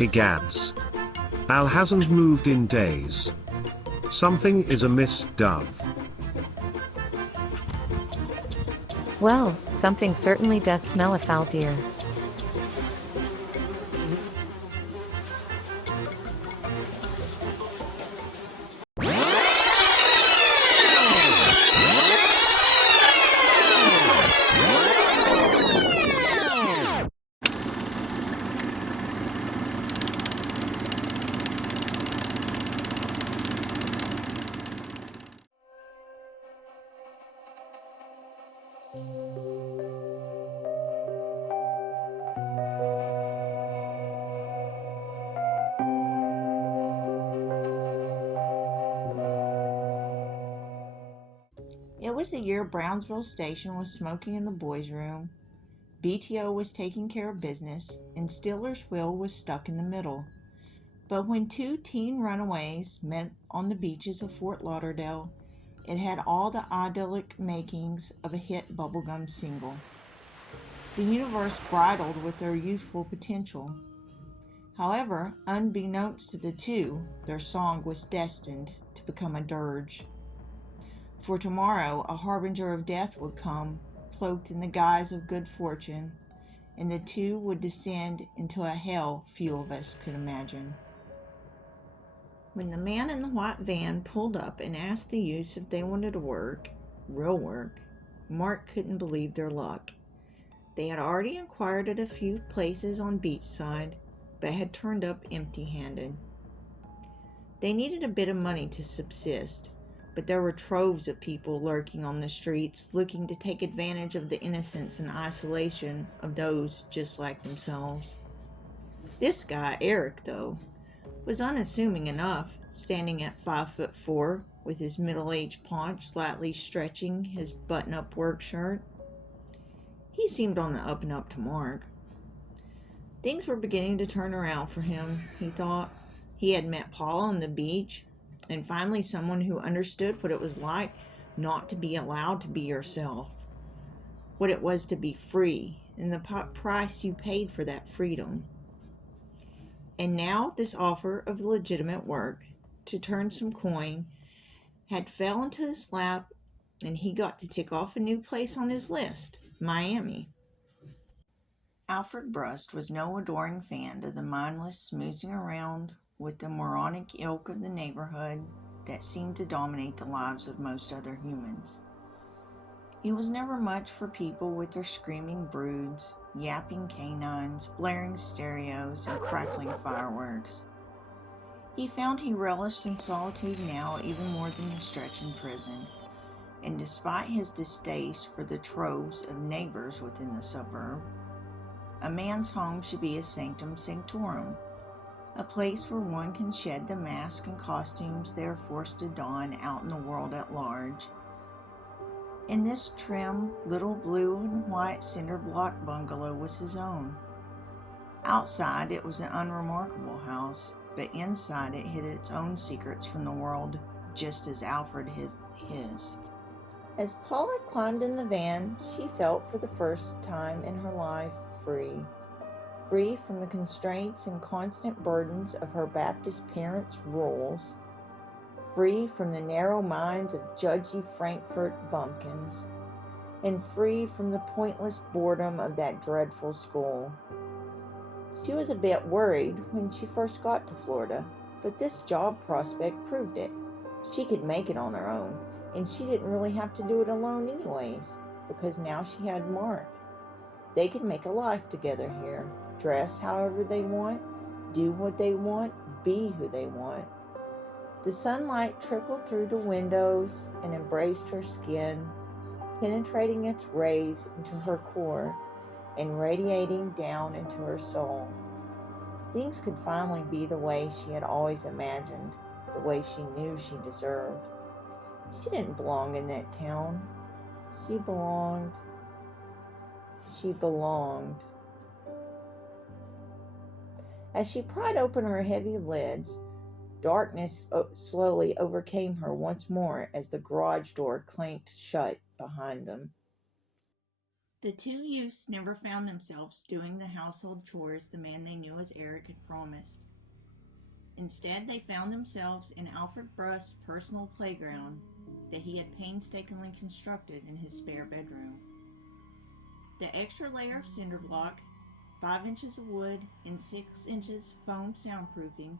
Egads. Al hasn't moved in days. Something is amiss, Dove. Well, something certainly does smell a foul, dear. It was the year Brownsville Station was smoking in the boys' room, BTO was taking care of business, and Stiller's Will was stuck in the middle. But when two teen runaways met on the beaches of Fort Lauderdale, it had all the idyllic makings of a hit bubblegum single. The universe bridled with their youthful potential. However, unbeknownst to the two, their song was destined to become a dirge. For tomorrow, a harbinger of death would come, cloaked in the guise of good fortune, and the two would descend into a hell few of us could imagine. When the man in the white van pulled up and asked the youths if they wanted to work, real work, Mark couldn't believe their luck. They had already inquired at a few places on beachside, but had turned up empty-handed. They needed a bit of money to subsist, but there were troves of people lurking on the streets looking to take advantage of the innocence and isolation of those just like themselves. This guy, Eric, though, was unassuming enough, standing at 5'4", with his middle-aged paunch slightly stretching his button-up work shirt. He seemed on the up and up to Mark. Things were beginning to turn around for him, he thought. He had met Paula on the beach, and finally someone who understood what it was like not to be allowed to be yourself, what it was to be free, and the price you paid for that freedom. And now this offer of legitimate work to turn some coin had fell into his lap, and he got to tick off a new place on his list, Miami. Albert Brust was no adoring fan of the mindless smoozing around with the moronic ilk of the neighborhood that seemed to dominate the lives of most other humans. He was never much for people with their screaming broods, yapping canines, blaring stereos, and crackling fireworks. He found he relished in solitude now even more than the stretch in prison, and despite his distaste for the troves of neighbors within the suburb, a man's home should be a sanctum sanctorum, a place where one can shed the mask and costumes they are forced to don out in the world at large. And this trim, little blue and white cinder block bungalow was his own. Outside, it was an unremarkable house, but inside it hid its own secrets from the world, just as Alfred his. As Paula climbed in the van, she felt for the first time in her life free. Free from the constraints and constant burdens of her Baptist parents' rules, free from the narrow minds of judgy Frankfurt bumpkins, and free from the pointless boredom of that dreadful school. She was a bit worried when she first got to Florida, but this job prospect proved it. She could make it on her own, and she didn't really have to do it alone anyways, because now she had Mark. They could make a life together here, dress however they want, do what they want, be who they want. The sunlight trickled through the windows and embraced her skin, penetrating its rays into her core and radiating down into her soul. Things could finally be the way she had always imagined, the way she knew she deserved. She didn't belong in that town. She belonged. As she pried open her heavy lids, darkness slowly overcame her once more as the garage door clanked shut behind them. The two youths never found themselves doing the household chores the man they knew as Eric had promised. Instead, they found themselves in Albert Brust's personal playground that he had painstakingly constructed in his spare bedroom. The extra layer of cinder block, 5 inches of wood, and 6 inches foam soundproofing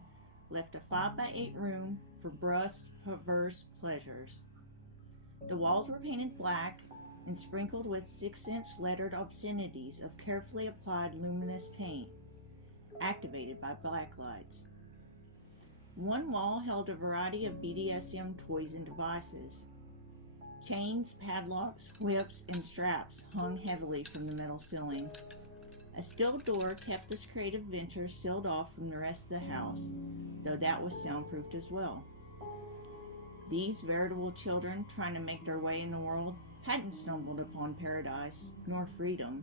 left a 5x8 room for Brust's perverse pleasures. The walls were painted black and sprinkled with 6-inch lettered obscenities of carefully applied luminous paint, activated by black lights. One wall held a variety of BDSM toys and devices. Chains, padlocks, whips, and straps hung heavily from the metal ceiling. A steel door kept this creative venture sealed off from the rest of the house, though that was soundproofed as well. These veritable children trying to make their way in the world hadn't stumbled upon paradise nor freedom,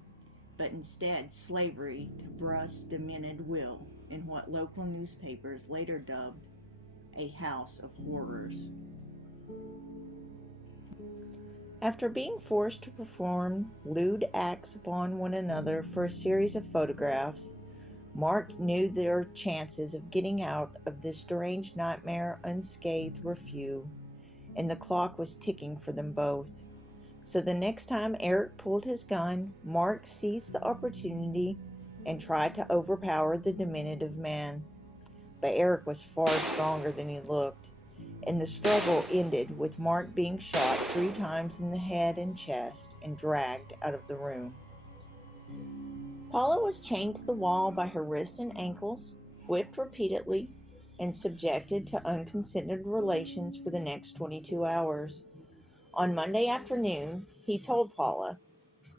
but instead slavery to Brust's demented will in what local newspapers later dubbed a house of horrors. After being forced to perform lewd acts upon one another for a series of photographs, Mark knew their chances of getting out of this deranged nightmare unscathed were few, and the clock was ticking for them both. So the next time Eric pulled his gun, Mark seized the opportunity and tried to overpower the diminutive man. But Eric was far stronger than he looked, and the struggle ended with Mark being shot 3 times in the head and chest and dragged out of the room. Paula was chained to the wall by her wrists and ankles, whipped repeatedly, and subjected to unconsented relations for the next 22 hours. On Monday afternoon, he told Paula,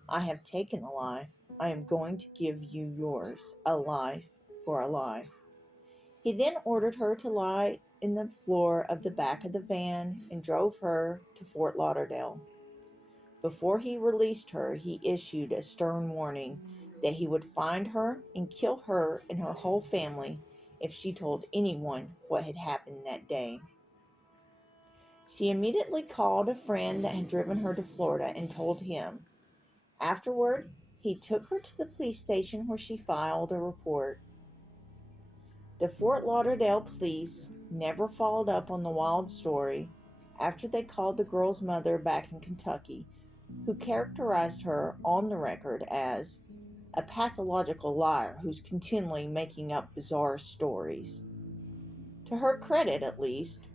"I have taken a life. I am going to give you yours, a life for a life." He then ordered her to lie in the floor of the back of the van and drove her to Fort Lauderdale. Before he released her, he issued a stern warning that he would find her and kill her and her whole family if she told anyone what had happened that day. She immediately called a friend that had driven her to Florida and told him. Afterward, he took her to the police station where she filed a report. The Fort Lauderdale police never followed up on the wild story after they called the girl's mother back in Kentucky, who characterized her on the record as a pathological liar who's continually making up bizarre stories. To her credit, at least,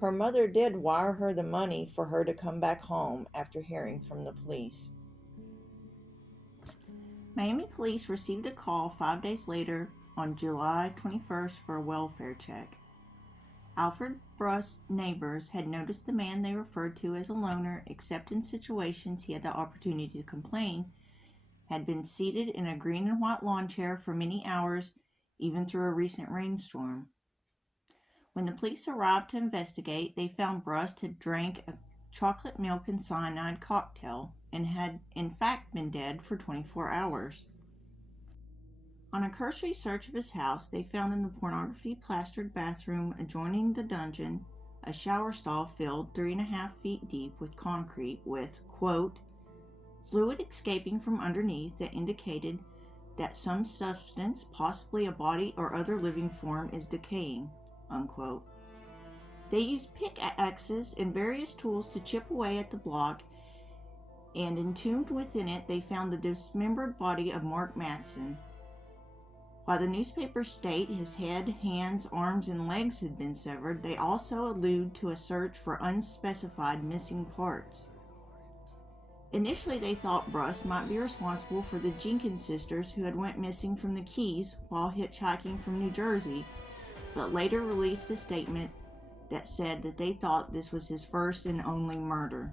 her mother did wire her the money for her to come back home after hearing from the police. Miami police received a call 5 days later on July 21st for a welfare check. Albert Brust's neighbors had noticed the man they referred to as a loner, except in situations he had the opportunity to complain, had been seated in a green and white lawn chair for many hours, even through a recent rainstorm. When the police arrived to investigate, they found Brust had drank a chocolate milk and cyanide cocktail and had in fact been dead for 24 hours. On a cursory search of his house, they found in the pornography-plastered bathroom adjoining the dungeon a shower stall filled 3.5 feet deep with concrete with, quote, fluid escaping from underneath that indicated that some substance, possibly a body or other living form, is decaying, unquote. They used pickaxes and various tools to chip away at the block, and entombed within it they found the dismembered body of Mark Matson. While the newspapers state his head, hands, arms, and legs had been severed, they also allude to a search for unspecified missing parts. Initially, they thought Brust might be responsible for the Jenkins sisters who had went missing from the Keys while hitchhiking from New Jersey, but later released a statement that said that they thought this was his first and only murder.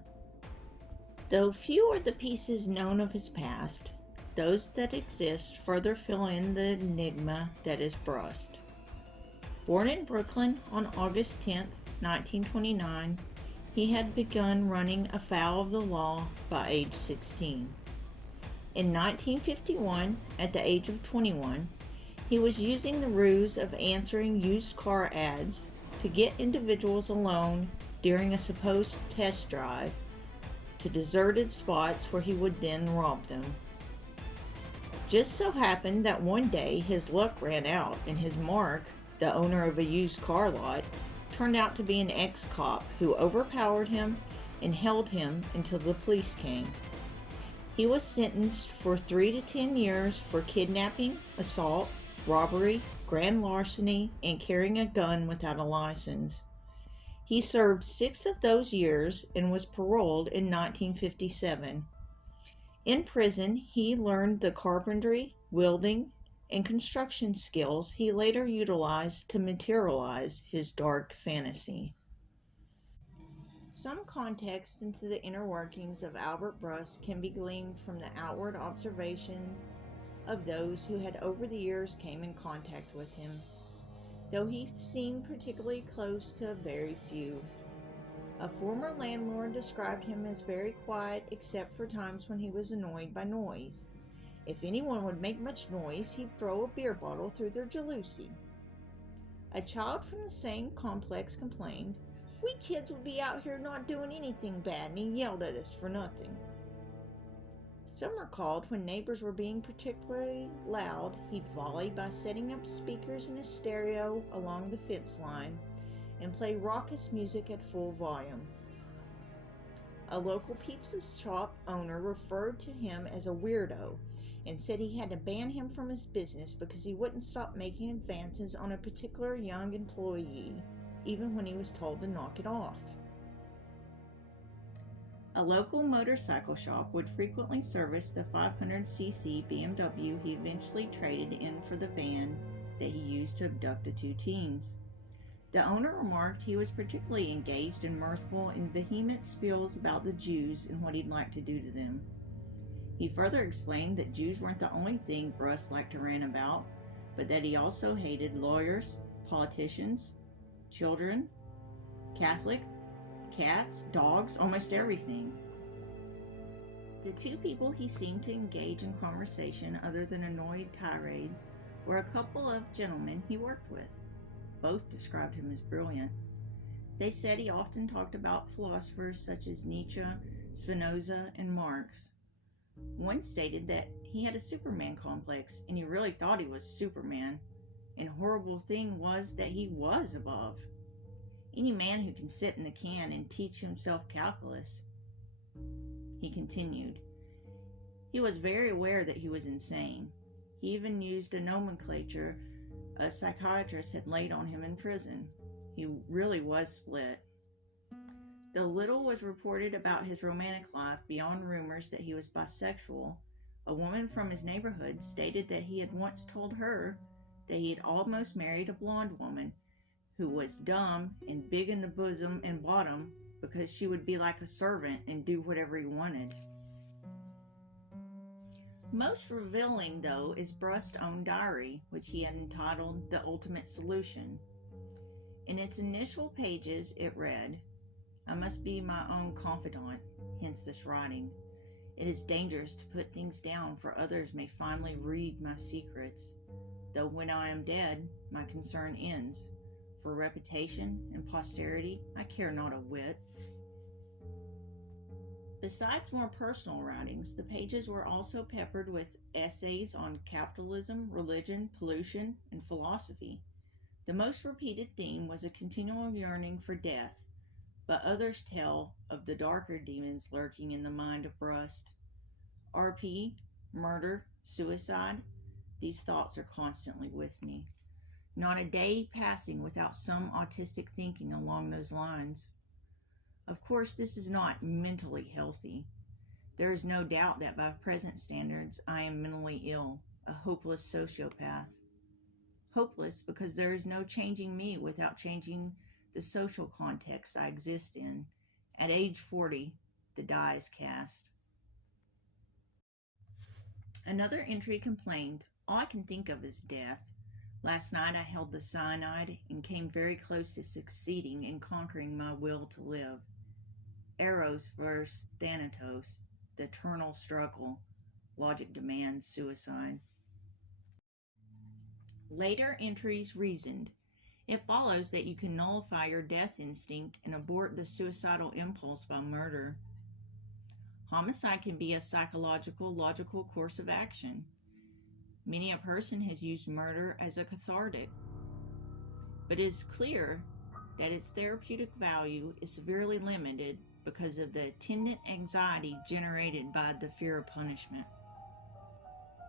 Though few are the pieces known of his past, those that exist further fill in the enigma that is Brust. Born in Brooklyn on August 10, 1929, he had begun running afoul of the law by age 16. In 1951, at the age of 21, he was using the ruse of answering used car ads to get individuals alone during a supposed test drive to deserted spots where he would then rob them. Just so happened that one day his luck ran out and his Mark, the owner of a used car lot, turned out to be an ex-cop who overpowered him and held him until the police came. He was sentenced for 3 to 10 years for kidnapping, assault, robbery, grand larceny, and carrying a gun without a license. He served 6 of those years and was paroled in 1957. In prison, he learned the carpentry, welding, and construction skills he later utilized to materialize his dark fantasy. Some context into the inner workings of Albert Brust can be gleaned from the outward observations of those who had over the years came in contact with him, though he seemed particularly close to a very few. A former landlord described him as very quiet except for times when he was annoyed by noise. If anyone would make much noise, he'd throw a beer bottle through their jalousie. A child from the same complex complained, "We kids would be out here not doing anything bad and he yelled at us for nothing." Some recalled when neighbors were being particularly loud, he'd volley by setting up speakers in a stereo along the fence line and play raucous music at full volume. A local pizza shop owner referred to him as a weirdo and said he had to ban him from his business because he wouldn't stop making advances on a particular young employee, even when he was told to knock it off. A local motorcycle shop would frequently service the 500cc BMW he eventually traded in for the van that he used to abduct the 2 teens. The owner remarked he was particularly engaged in mirthful and vehement spills about the Jews and what he'd like to do to them. He further explained that Jews weren't the only thing Brust liked to rant about, but that he also hated lawyers, politicians, children, Catholics, cats, dogs, almost everything. The 2 people he seemed to engage in conversation other than annoyed tirades were a couple of gentlemen he worked with. Both described him as brilliant. They said he often talked about philosophers such as Nietzsche, Spinoza, and Marx. One stated that he had a Superman complex and he really thought he was Superman, and horrible thing was that he was above. Any man who can sit in the can and teach himself calculus. He continued. He was very aware that he was insane. He even used a nomenclature a psychiatrist had laid on him in prison. He really was split. Though little was reported about his romantic life beyond rumors that he was bisexual, a woman from his neighborhood stated that he had once told her that he had almost married a blonde woman who was dumb and big in the bosom and bottom because she would be like a servant and do whatever he wanted. Most revealing, though, is Brust's own diary, which he had entitled The Ultimate Solution. In its initial pages, it read, "I must be my own confidant, hence this writing. It is dangerous to put things down, for others may finally read my secrets. Though when I am dead, my concern ends. For reputation and posterity, I care not a whit." Besides more personal writings, the pages were also peppered with essays on capitalism, religion, pollution, and philosophy. The most repeated theme was a continual yearning for death, but others tell of the darker demons lurking in the mind of Brust. RP, murder, suicide, these thoughts are constantly with me. Not a day passing without some autistic thinking along those lines. Of course, this is not mentally healthy. There is no doubt that by present standards, I am mentally ill, a hopeless sociopath. Hopeless because there is no changing me without changing the social context I exist in. At age 40, the die is cast. Another entry complained, "All I can think of is death. Last night I held the cyanide and came very close to succeeding in conquering my will to live. Eros versus Thanatos, the eternal struggle. Logic demands suicide." Later entries reasoned, "It follows that you can nullify your death instinct and abort the suicidal impulse by murder. Homicide can be a psychological, logical course of action. Many a person has used murder as a cathartic, but it is clear that its therapeutic value is severely limited because of the attendant anxiety generated by the fear of punishment.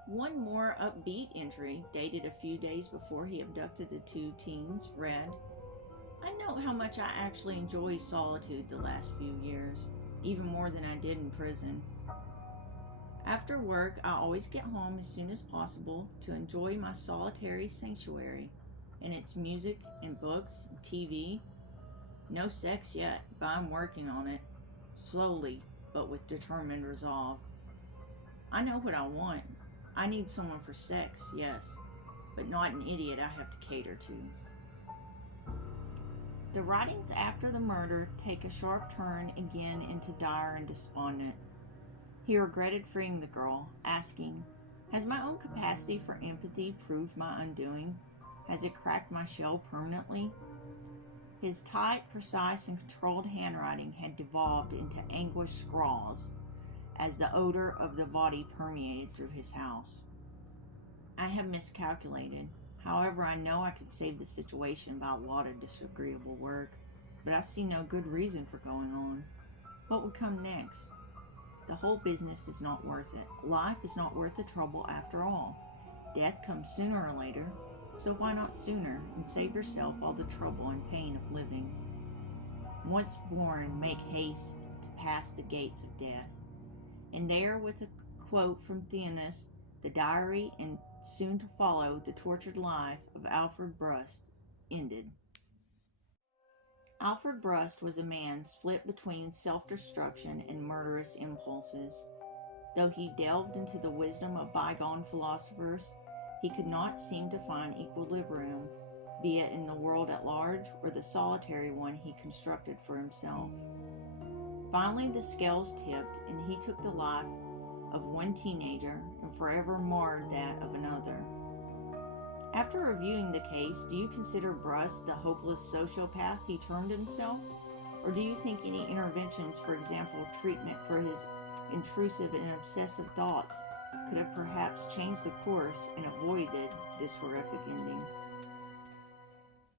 One more upbeat entry, dated a few days before he abducted the two teens, read, "I note how much I actually enjoy solitude the last few years, even more than I did in prison. After work, I always get home as soon as possible to enjoy my solitary sanctuary and its music and books and TV. No sex yet, but I'm working on it, slowly but with determined resolve. I know what I want. I need someone for sex, yes, but not an idiot I have to cater to." The writings after the murder take a sharp turn again into dire and despondent. He regretted freeing the girl, asking, "Has my own capacity for empathy proved my undoing? Has it cracked my shell permanently?" His tight, precise, and controlled handwriting had devolved into anguished scrawls as the odor of the body permeated through his house. "I have miscalculated. However, I know I could save the situation by a lot of disagreeable work, but I see no good reason for going on. What would come next? The whole business is not worth it. Life is not worth the trouble after all. Death comes sooner or later, so why not sooner and save yourself all the trouble and pain of living? Once born, make haste to pass the gates of death." And there, with a quote from Theonis, the diary and soon to follow the tortured life of Albert Brust ended. Albert Brust was a man split between self-destruction and murderous impulses. Though he delved into the wisdom of bygone philosophers, he could not seem to find equilibrium, be it in the world at large or the solitary one he constructed for himself. Finally, the scales tipped, and he took the life of one teenager and forever marred that of another. After reviewing the case, do you consider Brust the hopeless sociopath he termed himself? Or do you think any interventions, for example, treatment for his intrusive and obsessive thoughts, could have perhaps changed the course and avoided this horrific ending?